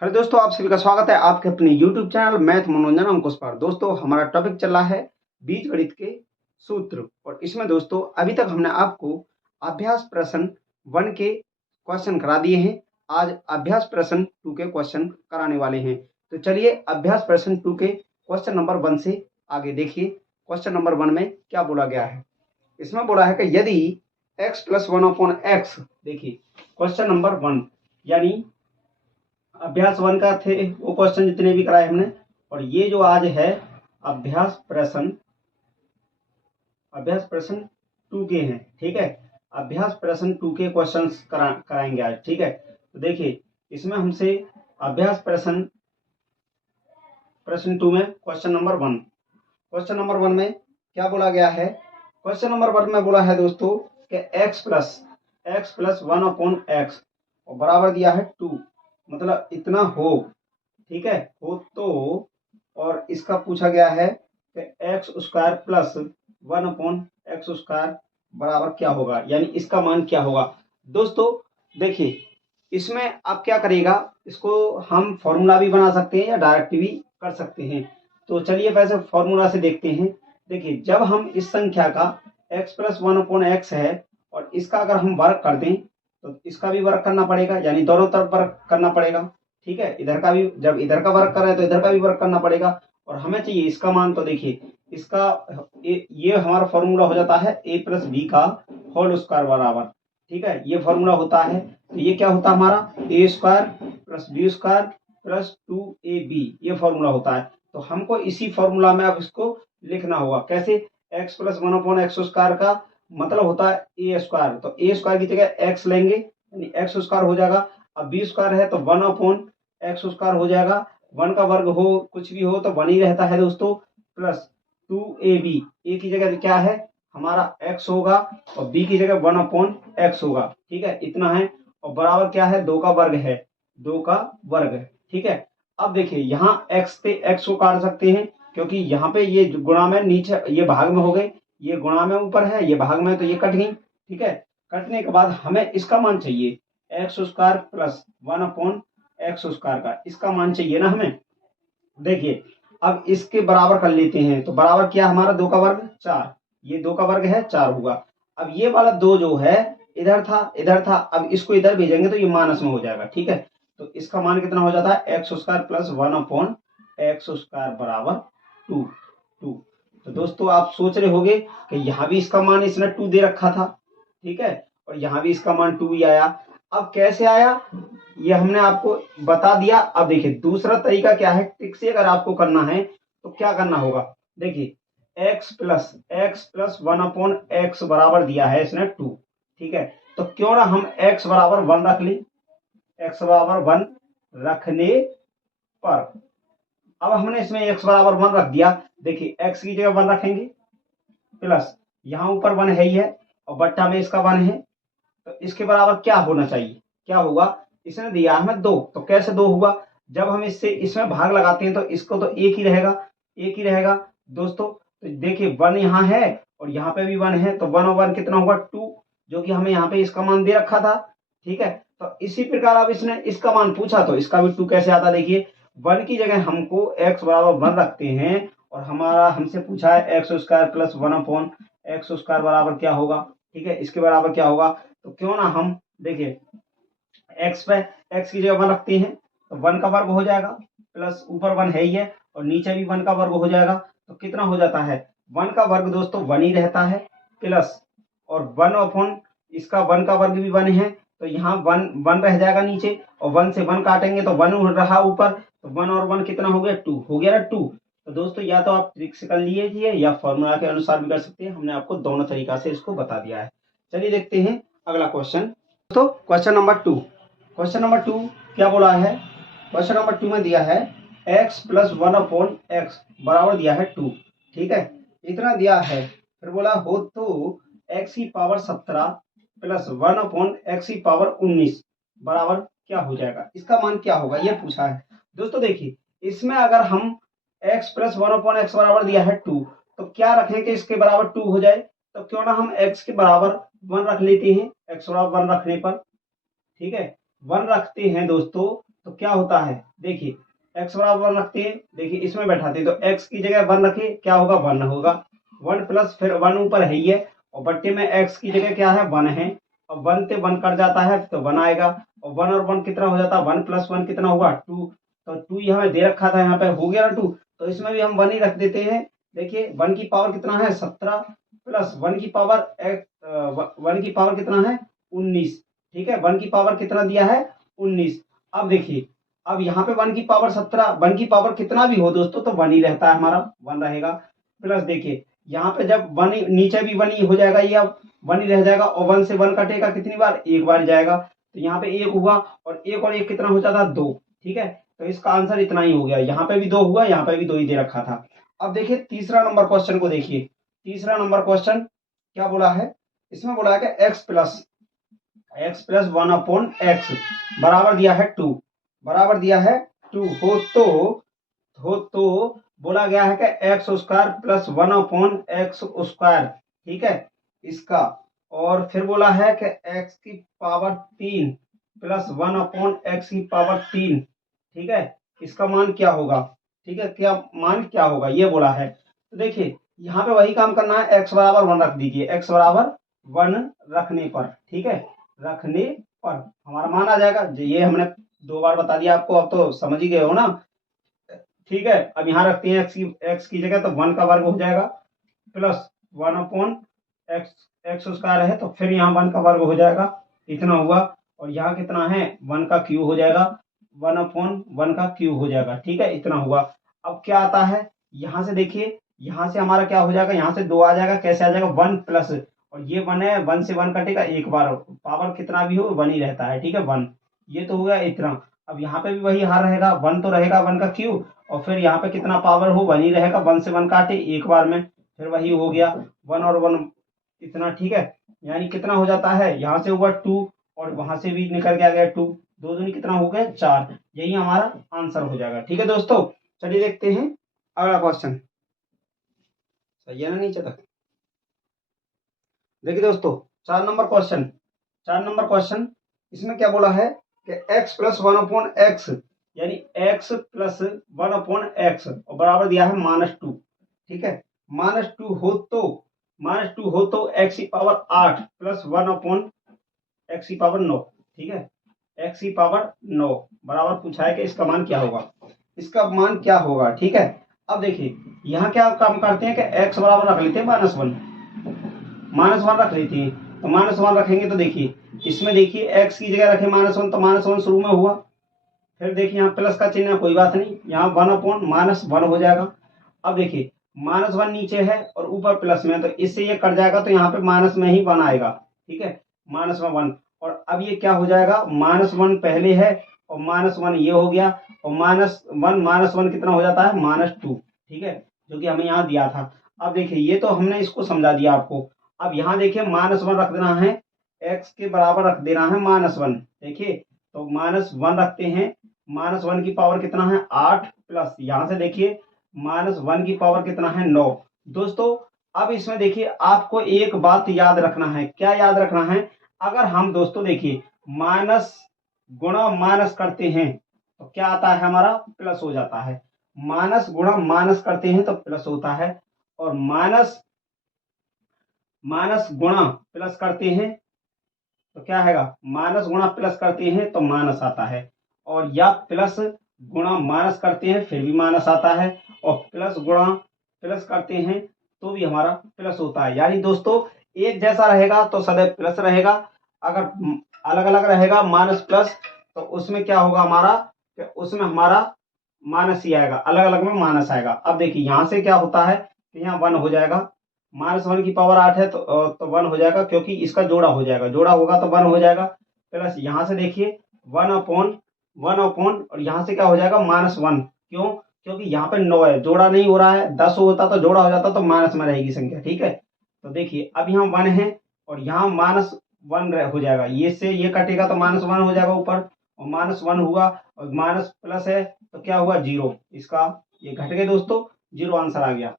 Hello दोस्तों, आप सभी का स्वागत है आपके अपने YouTube चैनल मैथ मनोरंजन अंकुश पर। दोस्तों, हमारा टॉपिक चल रहा है बीजगणित के सूत्र। और इसमें दोस्तों अभी तक हमने आपको अभ्यास प्रश्न 1 के क्वेश्चन करा दिए हैं। आज अभ्यास प्रश्न 2 के क्वेश्चन कराने वाले हैं। तो चलिए अभ्यास प्रश्न 2 के क्वेश्चन नंबर 1 से आगे देखिए। क्वेश्चन नंबर 1 में क्या बोला गया है। इसमें बोला है कि यदि x + 1/x, देखिए क्वेश्चन नंबर 1 यानी अभ्यास 1 का थे वो क्वेश्चन जितने भी कराए हमने, और ये जो आज है अभ्यास प्रश्न 2 के हैं। ठीक है, अभ्यास प्रश्न 2 के क्वेश्चन कराएंगे आज। ठीक है, तो देखिए इसमें हमसे अभ्यास प्रश्न 2 में क्वेश्चन नंबर 1 में क्या बोला गया है। क्वेश्चन नंबर 1 में बोला है दोस्तों कि x + 1/x और बराबर दिया है 2, मतलब इतना हो। ठीक है, हो तो, और इसका पूछा गया है कि x² + 1/x² बराबर क्या होगा, यानी इसका मान क्या होगा। दोस्तों देखिए इसमें आप क्या करेगा, इसको हम फॉर्मूला भी बना सकते हैं या डायरेक्ट भी कर सकते हैं। तो चलिए वैसे फॉर्मूला से देखते हैं। देखिए जब हम इस संख्या का x + 1/x है और इसका अगर हम वर्ग कर दें तो इसका भी वर्ग करना पड़ेगा, यानी दोनों तरफ वर्ग करना पड़ेगा। ठीक है, इधर का भी, जब इधर का वर्ग कर रहे हैं तो इधर का भी वर्ग करना पड़ेगा। और हमें चाहिए इसका मान। तो देखिए इसका ये हमारा फॉर्मूला हो जाता है a + b का होल स्क्वायर बराबर। ठीक है, ये फॉर्मूला होता है। तो ये क्या होता है हमारा a² + b² + 2ab, ये फॉर्मूला होता है। तो हमको इसी फॉर्मूला में अब इसको लिखना होगा। कैसे? x + 1/x² का मतलब होता है a², तो a² की जगह x लेंगे यानी x² हो जाएगा। अब b² है तो 1/x² हो जाएगा। 1 का वर्ग हो कुछ भी हो तो 1 ही रहता है दोस्तों, प्लस 2ab, a की जगह क्या है हमारा x होगा और b की जगह 1/x होगा। ठीक है, इतना है। और बराबर क्या है, 2 का वर्ग है, 2 का वर्ग है। ठीक है, अब देखिए यहाँ x से x को काट सकते हैं, क्योंकि यहाँ पे ये गुणा में नीचे ये भाग में हो गए, ये गुणा में ऊपर है, ये भाग में, तो ये कट गई। ठीक है, कटने के बाद हमें इसका मान चाहिए x² + 1/x² का, इसका मान चाहिए ना हमें। देखिए अब इसके बराबर कर लेते हैं। तो बराबर क्या हमारा 2 का वर्ग 4, ये 2 का वर्ग है 4 होगा। अब ये वाला 2 जो है इधर था, अब इसको इधर भेजेंगे तो ये माइनस में हो जाएगा। ठीक है, तो इसका मान कितना हो जाता है x² + 1/x² बराबर 2। तो दोस्तों आप सोच रहे होंगे कि यहाँ भी इसका मान इसने 2 दे रखा था। ठीक है, और यहाँ भी इसका मान 2 ही आया। अब कैसे आया ये हमने आपको बता दिया। अब देखिए दूसरा तरीका क्या है, ट्रिक से अगर आपको करना है तो क्या करना होगा। देखिए x + 1/x बराबर दिया है इसने 2। ठीक है, तो क्यों ना हम x बराबर 1 रख लें। x बराबर 1 रखने पर अब हमने इसमें x बराबर 1 रख दिया। देखिए x की जगह 1 रखेंगे, प्लस यहाँ ऊपर 1 है ही है और बट्टा में इसका 1 है, तो इसके बराबर क्या होना चाहिए, क्या होगा। इसने दिया हमें 2, तो कैसे 2 हुआ, जब हम इससे इसमें भाग लगाते हैं तो इसको तो एक ही रहेगा दोस्तों। तो देखिए 1 यहाँ है और यहाँ पे भी 1 है, तो 1 और 1 कितना होगा 2, जो कि हमें यहाँ पे इसका मान दे रखा था। ठीक है, तो इसी प्रकार अब इसने इसका मान पूछा तो इसका भी 2 कैसे आता। देखिए 1 की जगह हमको x बराबर 1 रखते हैं और हमारा हमसे पूछा है x² + 1/x² बराबर क्या होगा। ठीक है, इसके बराबर क्या होगा, तो क्यों ना हम देखिए x पे x की जगह 1 रखते हैं तो 1 का वर्ग हो जाएगा, प्लस ऊपर 1 है ही है और नीचे भी 1 का वर्ग हो जाएगा। तो कितना हो जाता है, 1 का वर्ग दोस्तों 1 ही रहता है, प्लस और 1/, इसका 1 का वर्ग भी 1 है, तो यहाँ 1 रह जाएगा नीचे और 1 से 1 काटेंगे तो 1 रहा ऊपर, तो 1 और 1 कितना हो गया 2 हो गया ना 2। तो दोस्तों या तो आप ट्रिक से कर लीजिए या फॉर्मूला के अनुसार भी कर सकते हैं। हमने आपको दोनों तरीका से इसको बता दिया है। चलिए देखते हैं अगला क्वेश्चन। दोस्तों क्वेश्चन नंबर 2 क्या बोला है। क्वेश्चन नंबर 2 में दिया है x + 1/x बराबर दिया है 2। ठीक है, इतना दिया है। फिर बोला हो तो x⁻17 + 1/x⁻19 बराबर क्या हो जाएगा, इसका मान क्या होगा, ये पूछा है। दोस्तों देखिए इसमें अगर हम x + 1/x बराबर दिया है 2, तो क्या रखें कि इसके बराबर 2 हो जाए। तो क्यों ना हम x के बराबर 1 रख लेते हैं, x बराबर 1 रखने पर। ठीक है, 1 रखते हैं दोस्तों तो क्या होता है, देखिए x बराबर 1 रखते हैं, देखिए इसमें बैठाते हैं, तो x की जगह 1 रखे, क्या होगा 1 होगा, 1 प्लस फिर 1 ऊपर है ही है, और बट्टे में x की जगह क्या है 1 है, और 1 से 1 कट जाता है तो 1 आएगा, और 1 और 1 कितना हो जाता है, 1 प्लस 1 कितना हुआ 2, तो 2 ये हमें दे रखा था, यहाँ पे हो गया ना 2, तो इसमें भी हम 1 ही रख देते हैं। देखिए 1 की पावर कितना है 17 प्लस 1 की पावर 1 की पावर कितना है 19, ठीक है, 1 की पावर कितना दिया है 19। अब देखिए, अब यहाँ पे 1 की पावर 17, 1 की पावर कितना भी हो दोस्तों तो 1 ही रहता है, हमारा 1 रहेगा, प्लस देखिए यहाँ पे जब 1 नीचे भी 1 ही हो जाएगा, ये अब 1 ही रह जाएगा, और 1 से 1 कटेगा कितनी बार, एक बार जाएगा, तो यहाँ पे 1 हुआ, और 1 और 1 कितना हो जाता है 2, ठीक है, तो इसका आंसर इतना ही हो गया, यहाँ पे भी 2 हुआ, यहाँ पे भी 2 ही दे रखा था। अब देखिए तीसरा नंबर क्वेश्चन को देखिए, तीसरा नंबर क्वेश्चन क्या बोला है, इसमें बोला है कि x प्लस 1 अपॉन एक्स बराबर दिया है 2, बराबर दिया है 2 हो तो बोला गया है कि x square plus 1 upon x square, ठीक है, इसका, और फिर बोला है कि x की पावर 3 प्लस 1 अपॉन एक्स की पावर 3, ठीक है, इसका मान क्या होगा, ठीक है, क्या मान क्या होगा ये बोला है। तो देखिए यहाँ पे वही काम करना है, x बराबर 1 रख दीजिए, x बराबर 1 रखने पर, ठीक है, रखने पर हमारा मान आ जाएगा, ये हमने 2 बार बता दिया आपको, अब तो समझ ही गए हो ना, ठीक है। अब यहाँ रखते हैं x की जगह, तो 1 का वर्ग हो जाएगा प्लस 1 अपॉन एक्स स्क्वायर है, तो फिर यहाँ 1 का वर्ग हो जाएगा, इतना हुआ, और यहाँ कितना है 1 का क्यूब हो जाएगा, 1 अपॉन 1 का क्यूब हो जाएगा, ठीक है, इतना हुआ। अब क्या आता है, यहाँ से देखिए, यहाँ से हमारा क्या हो जाएगा, यहाँ से 2 आ जाएगा, कैसे आ जाएगा 1 प्लस, और ये 1 है, 1 से 1 कटेगा एक बार, पावर कितना भी हो 1 ही रहता है, ठीक है 1, ये तो हो गया इतना। अब यहाँ पे भी वही हार रहेगा, 1 तो रहेगा 1 का क्यूब, और फिर यहाँ पे कितना पावर हो 1 ही रहेगा, 1 से 1 काटे एक बार में, फिर वही हो गया 1 और 1 इतना, ठीक है, यानी कितना हो जाता है, यहाँ से हुआ 2, और वहां से भी निकल के आ गया 2, 2 दूनी कितना हो गया 4, यही हमारा आंसर हो जाएगा, ठीक है दोस्तों। चलिए देखते हैं अगला क्वेश्चन, सही है ना नीचे तक। देखिए दोस्तों 4 नंबर क्वेश्चन, इसमें क्या बोला है कि x प्लस 1 अपॉन एक्स, यानी x प्लस 1 अपॉन एक्स, और बराबर दिया है -2, ठीक है, -2 हो तो x की पावर 8 प्लस 1 अपॉन एक्स की पावर 9, ठीक है, एक्स की पावर 9 बराबर पूछा है कि इसका मान क्या होगा, इसका मान क्या होगा, ठीक है। अब देखिए यहाँ क्या काम करते हैं कि x बराबर रख लेते हैं -1 रख लेते हैं, तो -1 रखेंगे, तो देखिए इसमें देखिए x की जगह रखे -1, तो -1 शुरू में हुआ, फिर देखिए यहाँ प्लस का चिन्ह है, कोई बात नहीं, यहाँ 1 अपॉन -1 हो जाएगा। अब देखिए -1 नीचे है और ऊपर प्लस में है, तो इससे ये कट जाएगा, तो यहाँ पे माइनस में ही 1 आएगा, ठीक है, -1, और अब ये क्या हो जाएगा, -1 पहले है, और -1 ये हो गया, और -1 कितना हो जाता है -2, ठीक है, जो कि हमें यहाँ दिया था। अब देखिए ये तो हमने इसको समझा दिया आपको, अब यहाँ देखिए -1 रख देना है, x के बराबर रख देना है -1, देखिए तो -1 रखते हैं, -1 की पावर कितना है 8, प्लस यहाँ से देखिए -1 की पावर कितना है 9। दोस्तों अब इसमें देखिए आपको एक बात याद रखना है, क्या याद रखना है, अगर हम दोस्तों देखिए माइनस गुणा माइनस करते हैं तो क्या आता है हमारा प्लस हो जाता है, माइनस गुणा माइनस करते हैं तो प्लस होता है, और माइनस माइनस गुणा प्लस करते हैं तो क्या है, माइनस गुणा प्लस करते हैं तो माइनस आता है, और या प्लस गुणा माइनस करते हैं फिर भी माइनस आता है, और प्लस गुणा प्लस करते हैं तो भी हमारा प्लस होता है। यानी दोस्तों एक जैसा रहेगा तो सदैव प्लस रहेगा, अगर अलग अलग रहेगा माइनस प्लस तो उसमें क्या होगा हमारा, उसमें हमारा माइनस ही आएगा, अलग अलग में माइनस आएगा। अब देखिए यहाँ से क्या होता है कि यहाँ 1 हो जाएगा, -1 की पावर 8 है तो 1 हो जाएगा, क्योंकि इसका जोड़ा हो जाएगा, जोड़ा होगा तो 1 हो जाएगा, प्लस यहाँ से देखिए 1 अपॉन और यहाँ से क्या हो जाएगा -1, क्यों, क्योंकि यहाँ पे 9 है, जोड़ा नहीं हो रहा है, 10 होता तो जोड़ा हो जाता तो माइनस में रहेगी संख्या, ठीक है। तो देखिए अब यहाँ 1 है और यहाँ -1 हो जाएगा, ये से ये कटेगा तो -1 हो जाएगा ऊपर, और -1 हुआ और माइनस प्लस है तो क्या हुआ 0, इसका ये घट गए दोस्तों, 0 आंसर आ गया।